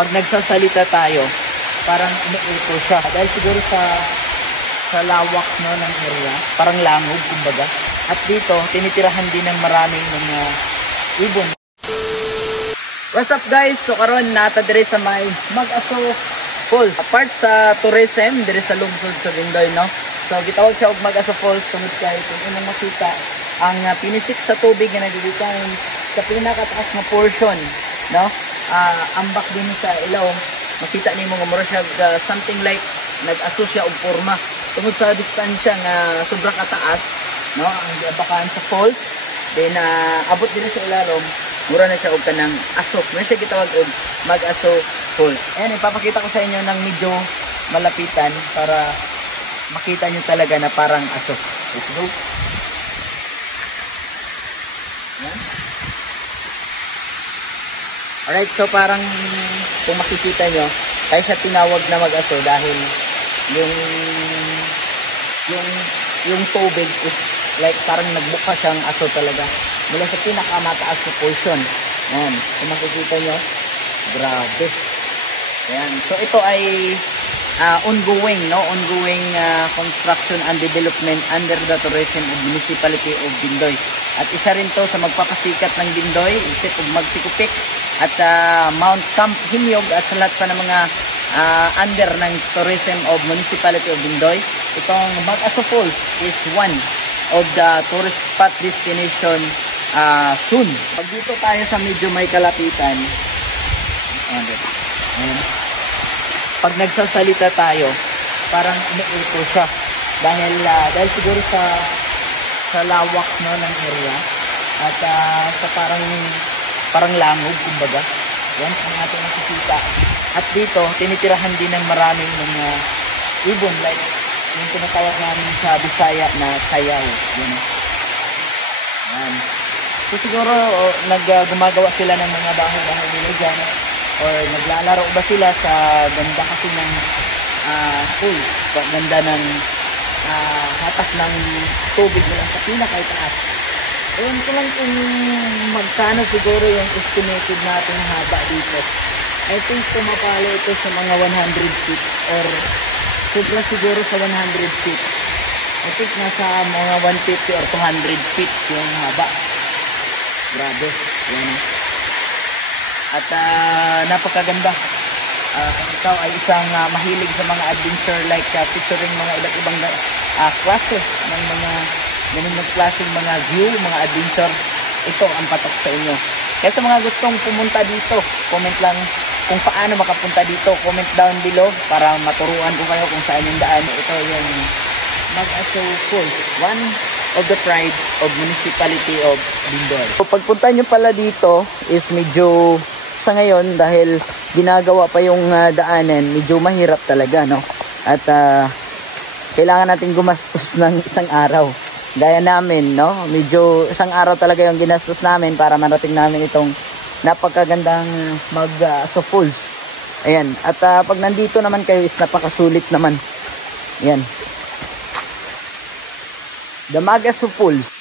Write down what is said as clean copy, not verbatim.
pag nagsasalita tayo, parang umiiko siya. Dahil siguro sa lawak no, ng area, parang langog, kumbaga. At dito, tinitirahan din ng maraming mga ibon. What's up guys? So karon nata dire sa may Mag-Aso Falls. Apart sa tourism, dire sa lungsod sa Bindoy, no? So gitawag siya og Mag-Aso Falls tungod kay kung imong makita ang pinisik sa tubig nga nagigikan sa pinakataas nga portion, no? Ambak din sa ilaw. Makita nimo nga mura siya something like nag-aso siya og porma. Tungod sa distansya nga sobra kataas, no? Ang giabakan sa falls, then abot din sa ilalom, mura na siya og kanang aso. Mo siya gitawag og Mag-Aso Falls. Ayan, ipapakita ko sa inyo ng medyo malapitan para makita nyo talaga na parang aso. Let's go. Ayan. Alright, so parang kung makikita nyo, kaya siya tinawag na Mag-Aso dahil yung tubig is like parang nagbuka siyang aso talaga mula sa pinakamataas na portion. Ayan, kung makikita nyo, grabe. Ayan, so ito ay ongoing, no? Ongoing construction and development under the tourism of Municipality of Bindoy. At isa rin to sa magpapasikat ng Bindoy, isip og Magsikupik at Mount Camp Hinyog at sa lahat pa ng mga under ng tourism of Municipality of Bindoy. Itong Mag-Aso Falls is one of the tourist spot destination soon. Pag dito tayo sa medyo may kalapitan, pag nagsasalita tayo, parang umiiko siya dahil siguro sa lawak no, ng area at sa parang langog, kumbaga. Yan ang ating nakikita. At dito, tinitirahan din ng maraming mga ibon like yung tinatawag namin sa Bisaya na sayaw. Yan. Yan. So siguro gumagawa sila ng mga bahay-bahay nila dyan or naglalaro ba sila sa ganda kasi ng pool. Ganda ng hatak ng tubig nila sa pinakaitaas. Ewan ko lang kung magkano siguro yung estimated natin haba dito. I think pumapalo ito sa mga 100 feet or sobra siguro sa 100 feet. I think nasa mga 150 or 200 feet yung haba. Grabe. Yan. At napakaganda. Kung ikaw ay isang mahilig sa mga adventure like featuring mga iba't ibang classes ng mga ganun klaseng mga view, mga adventure, ito ang patok sa inyo. Kaya sa mga gustong pumunta dito, comment lang kung paano makapunta dito. Comment down below para maturuan ko kayo kung saan yung daan. Ito yung Mag-Aso Falls, one of the pride of Municipality of Bindoy. So pagpunta nyo pala dito is medyo sa ngayon dahil ginagawa pa yung daanan, medyo mahirap talaga, no? At kailangan natin gumastos ng isang araw. Gaya namin, no? Medyo isang araw talaga yung ginastos namin para marating namin itong napakagandang Mag-Aso Falls. Ayan. At pag nandito naman kayo is napakasulit naman. Ayan. The Mag-Aso Falls.